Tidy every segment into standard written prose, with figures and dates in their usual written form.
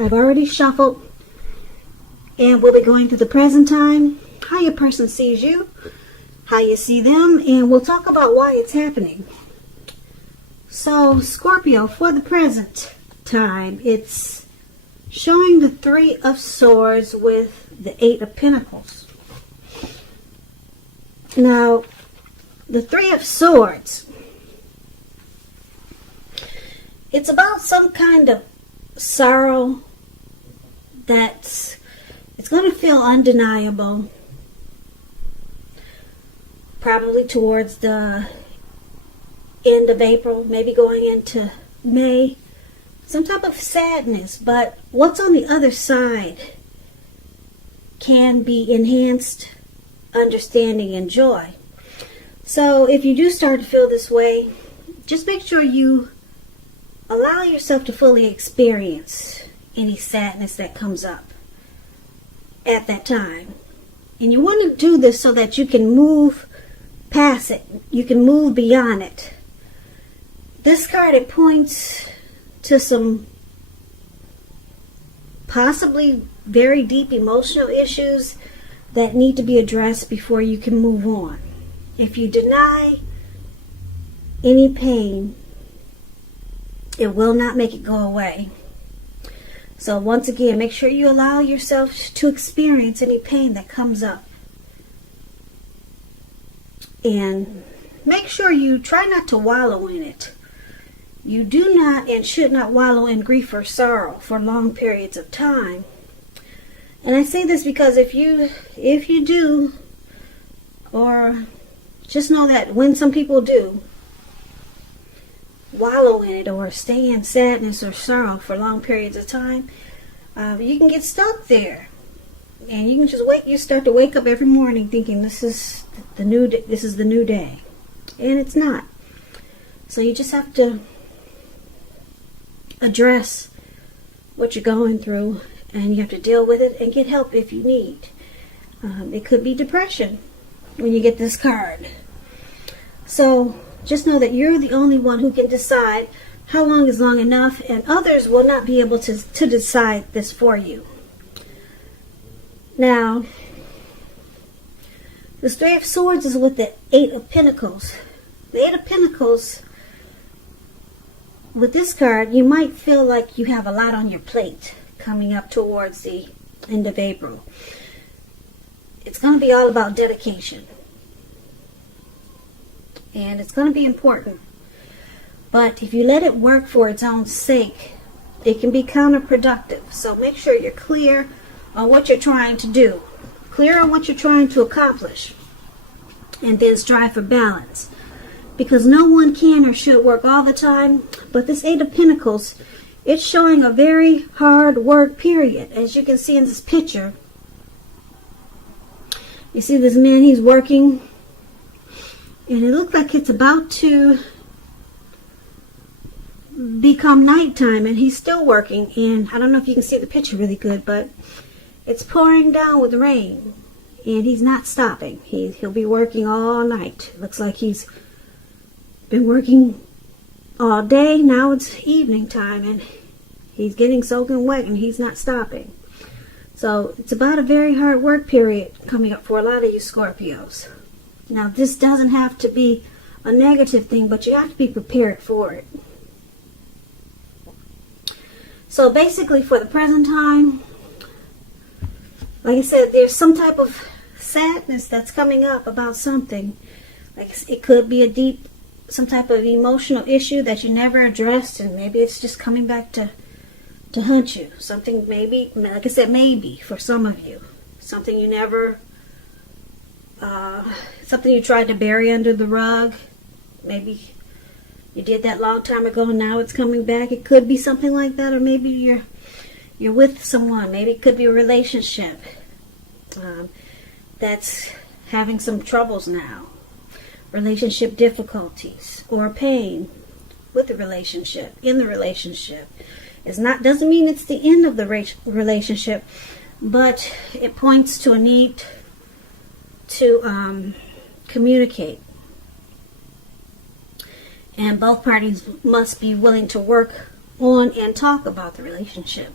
I've already shuffled, and we'll be going through the present time, how your person sees you, how you see them, and we'll talk about why it's happening. So, Scorpio, for the present time, it's showing the Three of Swords with the Eight of Pentacles. Now, the Three of Swords, it's about some kind of sorrow it's going to feel undeniable, probably towards the end of April, maybe going into May. Some type of sadness, but what's on the other side can be enhanced understanding and joy. So if you do start to feel this way, just make sure you allow yourself to fully experience any sadness that comes up at that time. And you want to do this so that you can move past it. You can move beyond it. This card, it points to some possibly very deep emotional issues that need to be addressed before you can move on. If you deny any pain, it will not make it go away. So once again, make sure you allow yourself to experience any pain that comes up. And make sure you try not to wallow in it. You do not and should not wallow in grief or sorrow for long periods of time. And I say this because if you do, or just know that when some people do wallow in it or stay in sadness or sorrow for long periods of time, you can get stuck there. And you can just you start to wake up every morning thinking this is the new day. And it's not. So you just have to address what you're going through, and you have to deal with it and get help if you need. It could be depression when you get this card. So just know that you're the only one who can decide how long is long enough, and others will not be able to decide this for you. Now, the Three of Swords is with the Eight of Pentacles. The Eight of Pentacles, with this card, you might feel like you have a lot on your plate coming up towards the end of April. It's going to be all about dedication. And it's going to be important. But if you let it work for its own sake, it can be counterproductive. So make sure you're clear on what you're trying to do. Clear on what you're trying to accomplish. And then strive for balance. Because no one can or should work all the time. But this Eight of Pentacles, it's showing a very hard work period. As you can see in this picture. You see this man, he's working. And it looks like it's about to become nighttime, and he's still working. And I don't know if you can see the picture really good, but it's pouring down with rain. And he's not stopping. He'll be working all night. Looks like he's been working all day. Now it's evening time, and he's getting soaking wet, and he's not stopping. So it's about a very hard work period coming up for a lot of you Scorpios. Now, this doesn't have to be a negative thing, but you have to be prepared for it. So basically, for the present time, like I said, there's some type of sadness that's coming up about something. Like it could be some type of emotional issue that you never addressed, and maybe it's just coming back to haunt you. Something maybe, like I said, maybe for some of you, something you never... something you tried to bury under the rug. Maybe you did that long time ago and now it's coming back. It could be something like that. Or maybe you're with someone. Maybe it could be a relationship that's having some troubles now. Relationship difficulties or pain with the relationship, in the relationship. Doesn't mean it's the end of the relationship, but it points to a need to communicate, and both parties must be willing to work on and talk about the relationship.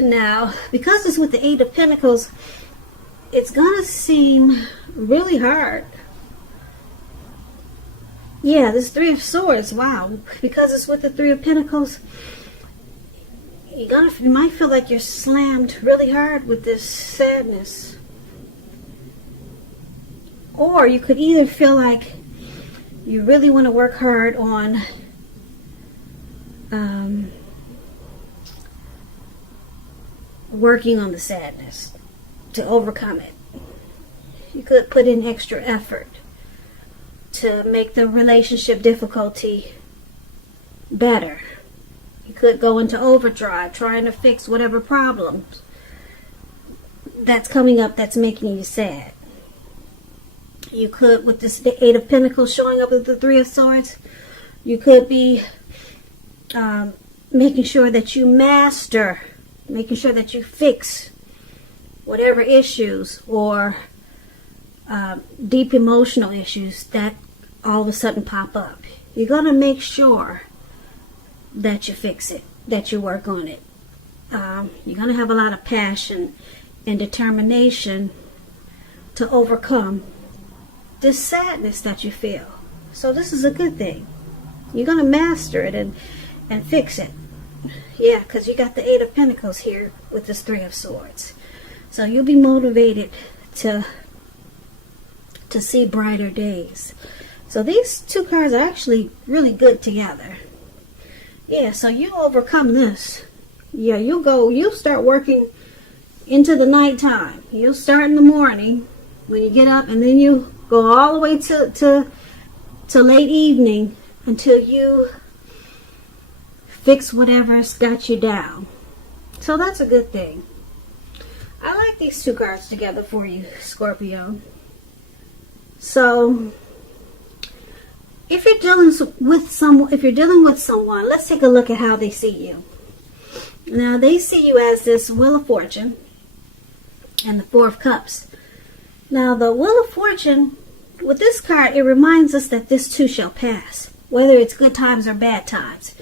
Now, because it's with the Eight of Pentacles, it's gonna seem really hard. Yeah, this Three of Swords, wow. Because it's with the Three of Pentacles, you might feel like you're slammed really hard with this sadness. Or you could either feel like you really want to work hard on working on the sadness to overcome it. You could put in extra effort to make the relationship difficulty better. You could go into overdrive trying to fix whatever problems that's coming up that's making you sad. You could, with this the Eight of Pentacles showing up with the Three of Swords, you could be making sure that you master, making sure that you fix whatever issues or deep emotional issues that all of a sudden pop up. You're going to make sure that you fix it, that you work on it. You're going to have a lot of passion and determination to overcome this sadness that you feel. So this is a good thing. You're going to master it and fix it. Yeah, because you got the Eight of Pentacles here with this Three of Swords. So you'll be motivated to see brighter days. So these two cards are actually really good together. Yeah, so you overcome this. Yeah, you'll start working into the nighttime. You'll start in the morning when you get up, and then you go all the way to late evening until you fix whatever's got you down. So that's a good thing. I like these two cards together for you, Scorpio. So if you're dealing with someone, let's take a look at how they see you. Now, they see you as this Wheel of Fortune and the Four of Cups. Now, the Wheel of Fortune, with this card, it reminds us that this too shall pass. Whether it's good times or bad times,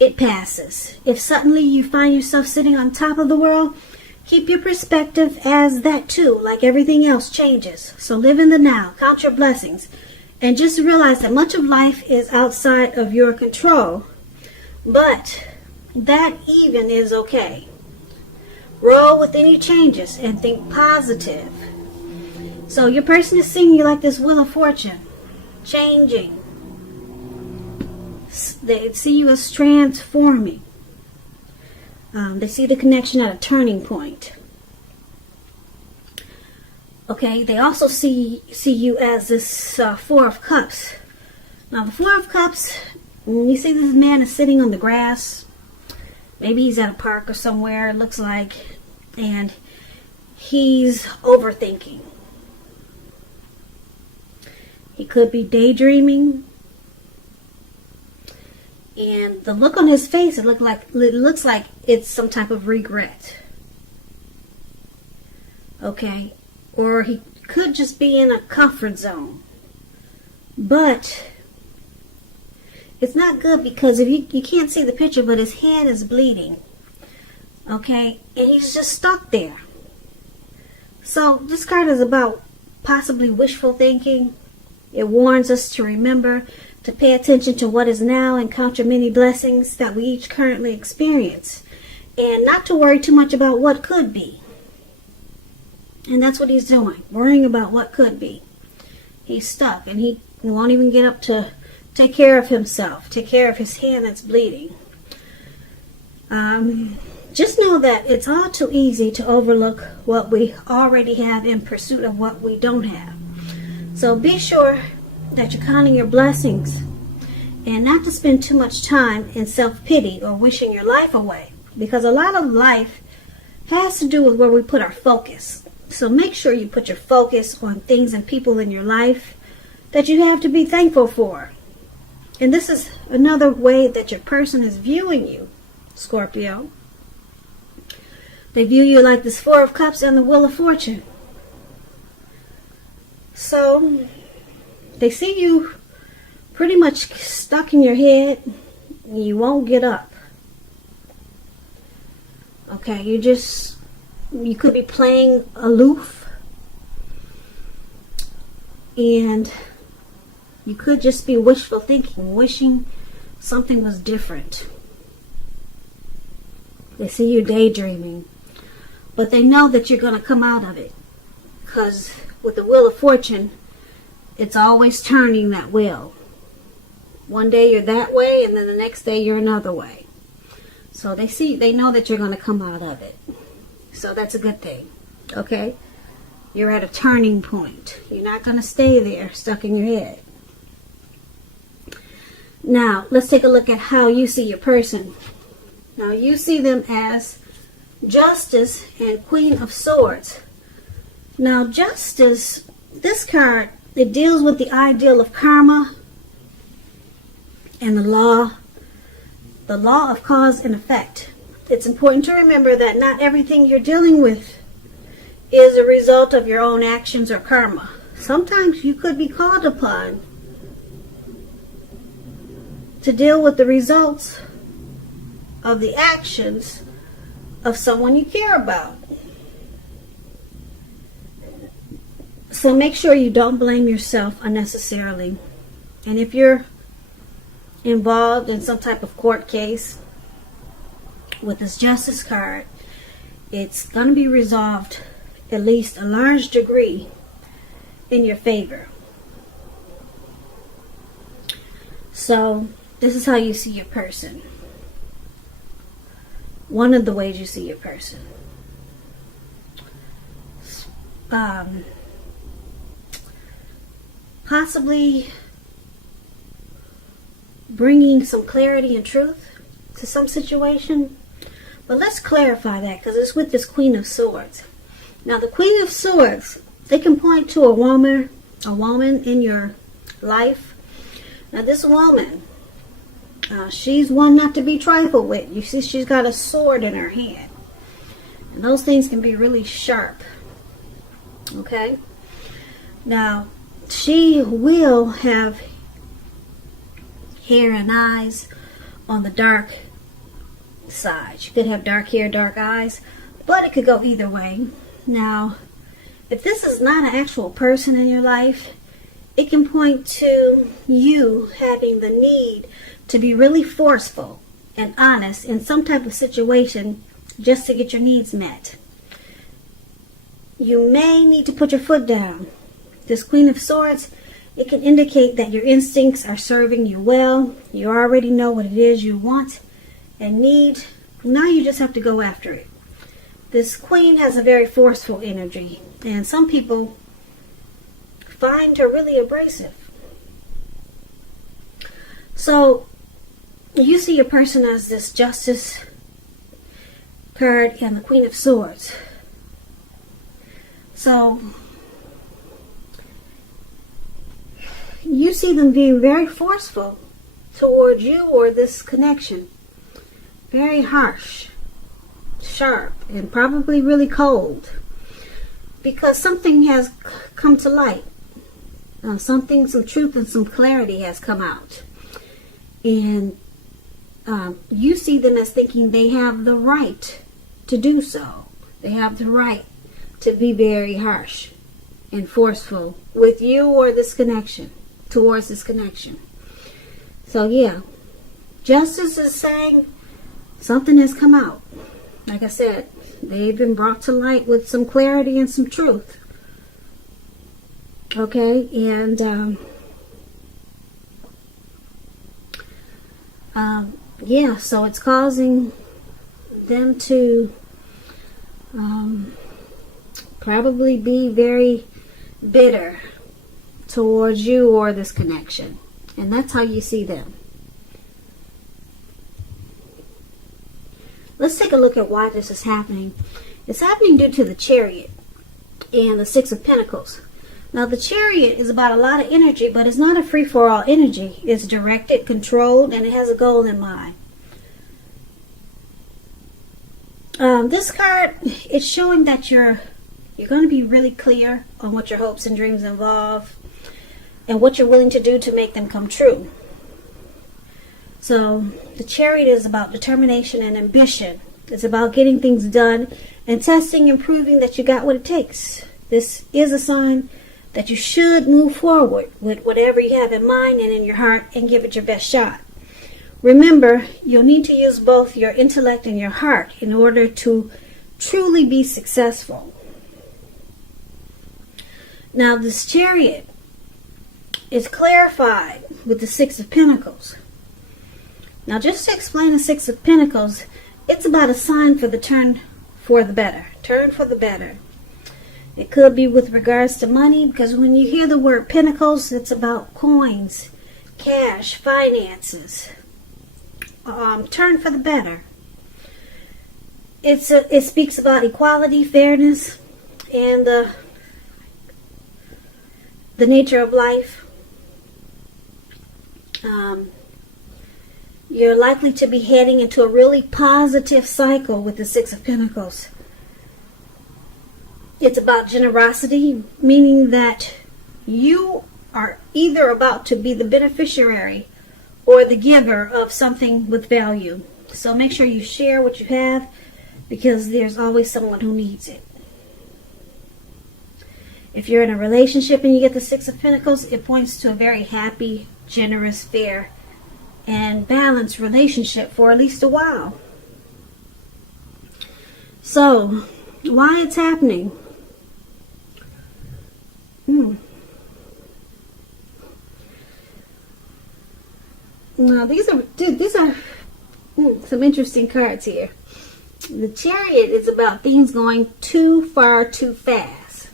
it passes. If suddenly you find yourself sitting on top of the world, keep your perspective as that too, like everything else changes. So live in the now, count your blessings, and just realize that much of life is outside of your control. But that even is okay. Roll with any changes and think positive. So your person is seeing you like this Wheel of Fortune, changing. They see you as transforming. They see the connection at a turning point. Okay, they also see you as this Four of Cups. Now, the Four of Cups, when you see this man is sitting on the grass, maybe he's at a park or somewhere, it looks like, and he's overthinking. He could be daydreaming. And the look on his face, it looks like it's some type of regret. Okay? Or he could just be in a comfort zone. But it's not good, because if you can't see the picture, but his hand is bleeding. Okay? And he's just stuck there. So this card is about possibly wishful thinking. It warns us to remember to pay attention to what is now and count your many blessings that we each currently experience. And not to worry too much about what could be. And that's what he's doing, worrying about what could be. He's stuck, and he won't even get up to take care of himself, take care of his hand that's bleeding. Just know that it's all too easy to overlook what we already have in pursuit of what we don't have. So be sure that you're counting your blessings, and not to spend too much time in self-pity or wishing your life away, because a lot of life has to do with where we put our focus. So make sure you put your focus on things and people in your life that you have to be thankful for. And this is another way that your person is viewing you, Scorpio. They view you like this Four of Cups and the Wheel of Fortune. So they see you pretty much stuck in your head. You won't get up. Okay, you could be playing aloof, and you could just be wishful thinking, wishing something was different. They see you daydreaming, but they know that you're going to come out of it, because with the Wheel of Fortune, it's always turning that wheel. One day you're that way, and then the next day you're another way. So they know that you're going to come out of it. So that's a good thing. Okay? You're at a turning point. You're not going to stay there stuck in your head. Now, let's take a look at how you see your person. Now, you see them as Justice and Queen of Swords. Now, Justice, this card, it deals with the ideal of karma and the law of cause and effect. It's important to remember that not everything you're dealing with is a result of your own actions or karma. Sometimes you could be called upon to deal with the results of the actions of someone you care about. So make sure you don't blame yourself unnecessarily. And if you're involved in some type of court case with this Justice card, it's going to be resolved at least a large degree in your favor. So this is how you see your person. One of the ways you see your person. Possibly bringing some clarity and truth to some situation. But let's clarify that, because it's with this Queen of Swords. Now, the Queen of Swords, they can point to a woman in your life. Now, this woman, she's one not to be trifled with. You see, she's got a sword in her hand. And those things can be really sharp. Okay? Now, she will have hair and eyes on the dark side. She could have dark hair, dark eyes, but it could go either way. Now, if this is not an actual person in your life, it can point to you having the need to be really forceful and honest in some type of situation just to get your needs met. You may need to put your foot down. This Queen of Swords, it can indicate that your instincts are serving you well. You already know what it is you want and need. Now you just have to go after it. This Queen has a very forceful energy, and some people find her really abrasive. So you see your person as this Justice card and the Queen of Swords. So you see them being very forceful towards you or this connection. Very harsh, sharp, and probably really cold. Because something has come to light. Some truth and some clarity has come out. And you see them as thinking they have the right to do so. They have the right to be very harsh and forceful with you or this connection, towards this connection. So yeah, Justice is saying something has come out. Like I said, they've been brought to light with some clarity and some truth. Okay, and yeah, so it's causing them to probably be very bitter towards you or this connection. And that's how you see them. Let's take a look at why this is happening. It's happening due to the Chariot and the Six of Pentacles. Now, the Chariot is about a lot of energy, but it's not a free-for-all energy. It's directed, controlled, and it has a goal in mind. This card, it's showing that you're going to be really clear on what your hopes and dreams involve and what you're willing to do to make them come true. So the Chariot is about determination and ambition It's about getting things done and testing and proving that you got what it takes. This is a sign that you should move forward with whatever you have in mind and in your heart and give it your best shot. Remember, you'll need to use both your intellect and your heart in order to truly be successful. Now, this Chariot is clarified with the Six of Pentacles. Now, just to explain the Six of Pentacles, it's about a sign for the turn for the better. Turn for the better. It could be with regards to money, because when you hear the word Pentacles, it's about coins, cash, finances. Turn for the better. It speaks about equality, fairness, and the nature of life. You're likely to be heading into a really positive cycle with the Six of Pentacles. It's about generosity, meaning that you are either about to be the beneficiary or the giver of something with value. So make sure you share what you have, because there's always someone who needs it. If you're in a relationship and you get the Six of Pentacles, it points to a very happy, generous, fair, and balanced relationship for at least a while. So, why it's happening? Now, these are some interesting cards here. The Chariot is about things going too far, too fast.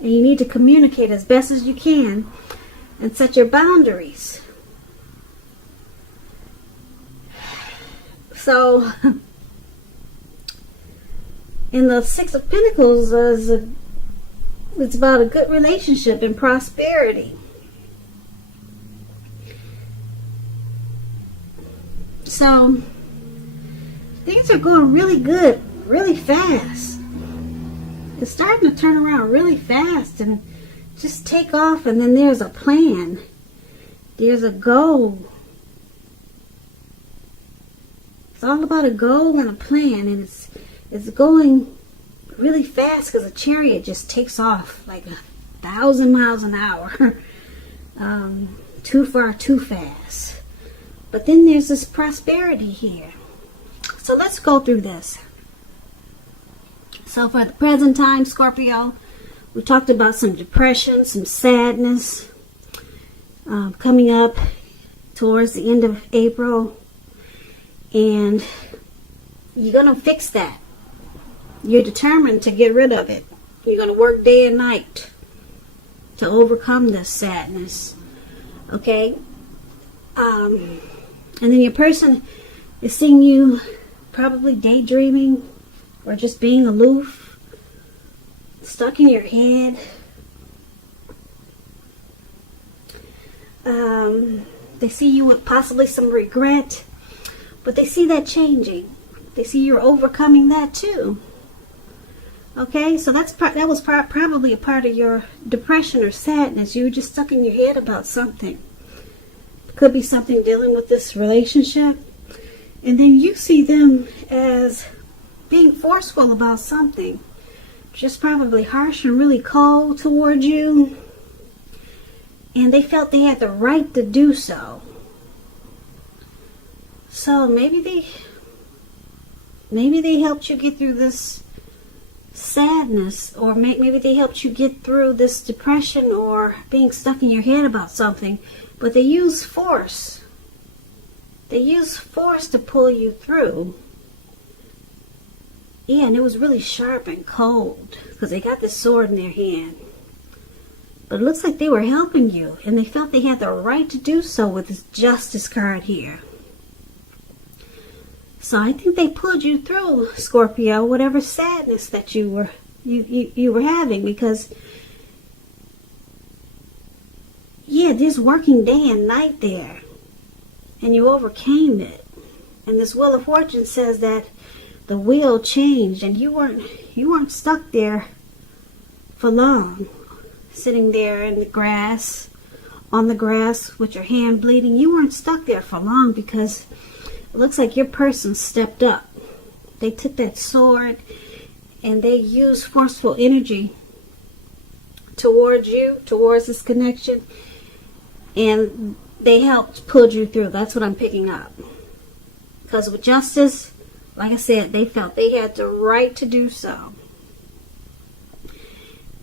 And you need to communicate as best as you can and set your boundaries. So, in the Six of Pentacles, it's about a good relationship and prosperity. So, things are going really good, really fast. It's starting to turn around really fast and just take off, and then there's a plan. There's a goal. It's all about a goal and a plan, and it's going really fast because a Chariot just takes off like 1,000 miles an hour. Too far, too fast. But then there's this prosperity here. So let's go through this. So for the present time, Scorpio, we talked about some depression, some sadness coming up towards the end of April. And you're going to fix that. You're determined to get rid of it. You're going to work day and night to overcome this sadness. Okay? And then your person is seeing you probably daydreaming or just being aloof, stuck in your head. They see you with possibly some regret, but they see that changing. They see you're overcoming that too. Okay, so that was probably a part of your depression or sadness. You were just stuck in your head about something. Could be something dealing with this relationship. And then you see them as being forceful about something. Just probably harsh and really cold toward you. And they felt they had the right to do so. So maybe they helped you get through this sadness, or maybe they helped you get through this depression or being stuck in your head about something. But they use force. They use force to pull you through. Yeah, and it was really sharp and cold because they got this sword in their hand. But it looks like they were helping you, and they felt they had the right to do so with this Justice card here. So I think they pulled you through, Scorpio, whatever sadness that you were having, because yeah, there's working day and night there, and you overcame it. And this Wheel of Fortune says that the wheel changed, and you weren't stuck there for long, sitting there in the grass, on the grass with your hand bleeding. You weren't stuck there for long because It looks like your person stepped up. They took that sword and they used forceful energy towards you, towards this connection, and they helped pull you through. That's what I'm picking up. Because with justice, like I said, they felt they had the right to do so.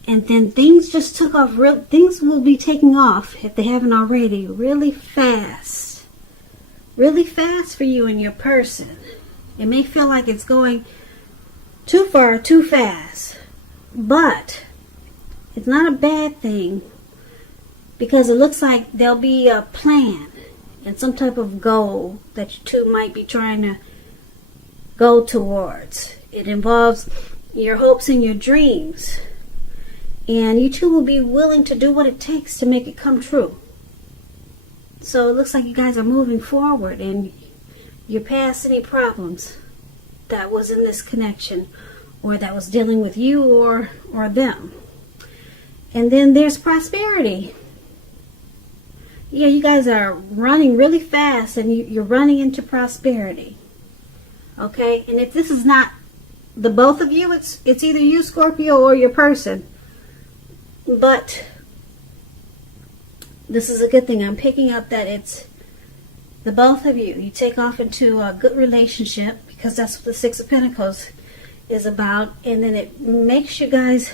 And then things just took off. Things will be taking off, if they haven't already, really fast. Really fast for you and your person. It may feel like it's going too far, too fast. But it's not a bad thing, because it looks like there'll be a plan and some type of goal that you two might be trying to go towards. It involves your hopes and your dreams. And you two will be willing to do what it takes to make it come true. So it looks like you guys are moving forward and you're past any problems that was in this connection, or that was dealing with you or them. And then there's prosperity. Yeah, you guys are running really fast and you're running into prosperity. Okay? And if this is not the both of you, it's either you, Scorpio, or your person. But this is a good thing. I'm picking up that it's the both of you. You take off into a good relationship, because that's what the Six of Pentacles is about. And then it makes you guys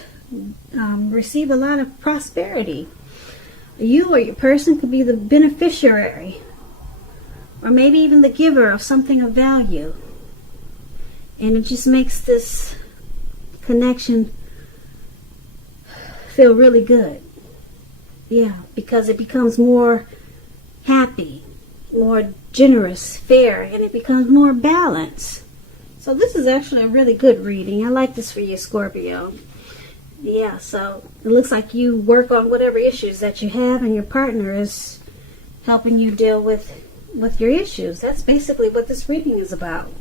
receive a lot of prosperity. You or your person could be the beneficiary, or maybe even the giver of something of value. And it just makes this connection feel really good. Yeah, because it becomes more happy, more generous, fair, and it becomes more balanced. So this is actually a really good reading. I like this for you, Scorpio. Yeah, so it looks like you work on whatever issues that you have, and your partner is helping you deal with your issues. That's basically what this reading is about.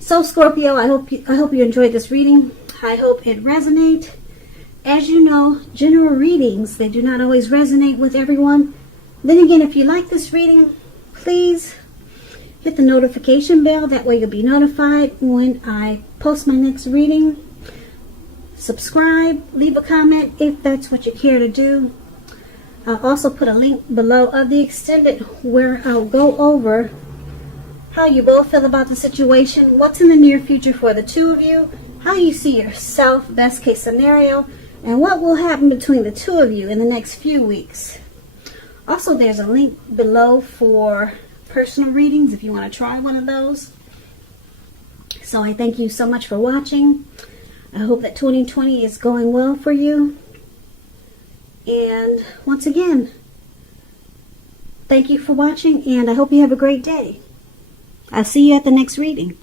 So Scorpio, I hope you enjoyed this reading. I hope it resonates. As you know, general readings, they do not always resonate with everyone. Then again, if you like this reading, please hit the notification bell. That way you'll be notified when I post my next reading. Subscribe, leave a comment if that's what you care to do. I'll also put a link below of the extended where I'll go over how you both feel about the situation, what's in the near future for the two of you, how you see yourself, best case scenario, and what will happen between the two of you in the next few weeks. Also, there's a link below for personal readings if you want to try one of those. So I thank you so much for watching. I hope that 2020 is going well for you. And once again, thank you for watching, and I hope you have a great day. I'll see you at the next reading.